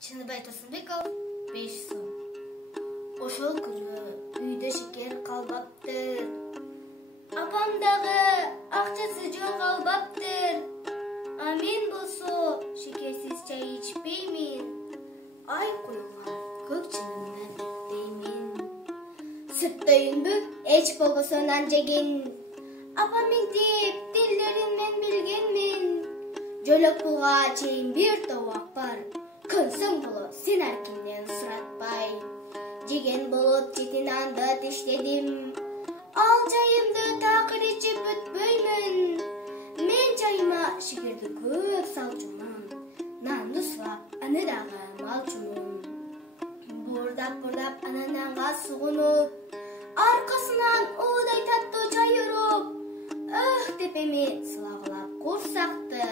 Чыныбай Турсунбеков 5 сом. Ошол күнү үйдө шекер калбаптыр. Апам дагы акчасы жок албаптыр. А мен болсо шекерсиз чай ичпеймин. Ай куюлган көк чыным менен деймин. Сыртта үйүнбү эч болбосо нан жегин. Апам мектеп тилдерин мен билгенмин. Жөлөк пулга чейин бир тобак бар. Көнсөң болот сен эркинден суратпай. Жеген болот жетин анда иштедим. Ал чайымды такыр ичип өтпөймүн. Мен чайыма шекерди көп салчумун. Нанды сулап, аны дагы малчумун. Бурдап анан нанга сугунуп, аркасынан уудай таттуу чай уруп, деп эми сылагылап курсакты.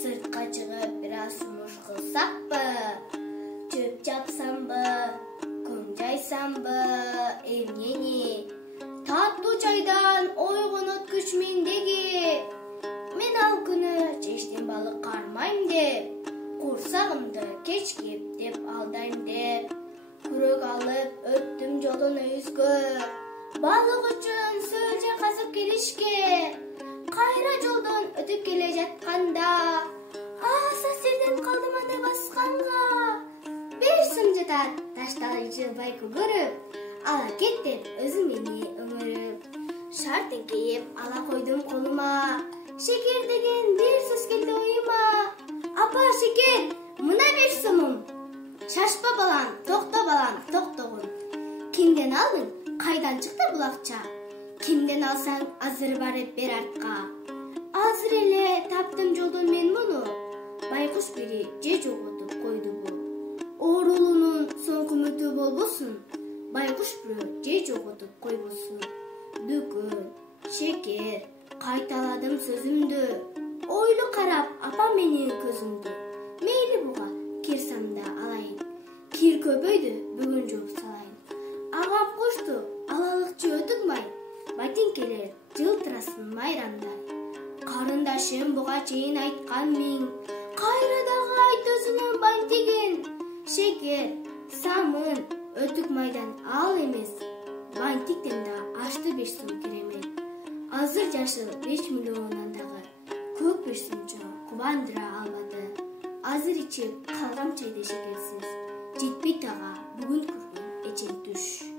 Сыртка чыгып бир аз сумуш кылсакпы? Чөп чапсамбы? Күн жайсамбы? Эмнени? Таттуу чайдан ойгонот күч мендеги. Мен ал күнү чечтин балык кармайм деп, курсагымды кечкип деп алдайм деп, күрөк алып өттүм жолдон өйүзгө. Балык үчүн сөлжө казып келишке. Кайра жолдон өтүп келе жатканда, соседден калдым аны басканга. 5 сом жатат ташталыжы байку көрүп, ала кет деп өзүм мени өңөрүп. Шарт эңкейип ала койдум колума. Шекер деген бир сөз келди оюма. Апа, шекер, мына 5 сомум. Шашпа балам, токтогун. Кимден алдың? Кайдан чыкты бул акча? Кимден алсаң азыр барып бер артка. Азыр эле таптым жолдон мен муну. Байкуш бири же жоготуп койду бул. Оорулуунун соңку үмүтү болбосун. Байкуш бирөө же жоготуп койбосун. Дүкөн, шекер, кайталадым сөзүмдү. Ойлу карап апам менин көзүмдү. Мейли буга кирсам да алайын. Кир көбөйдү, бүгүн жууп салайын. Агам кошту, алалыкчы өтүк май. Ботинкелер жылтырасын майрандай. Карындашым буга чейин айткан миң. Кайра дагы айт өзүнүн бантигин. Шекер, самын, өтүк майдан ал эмес. Бантиктен да ашты 5 сом керемет. Азыр жашыл 5 миллиондон дагы көк 5 сомчо кубандыра албады. Азыр ичип калгам чайды шекерсиз. Жетпейт ага бүгүн көргөн эчен түш.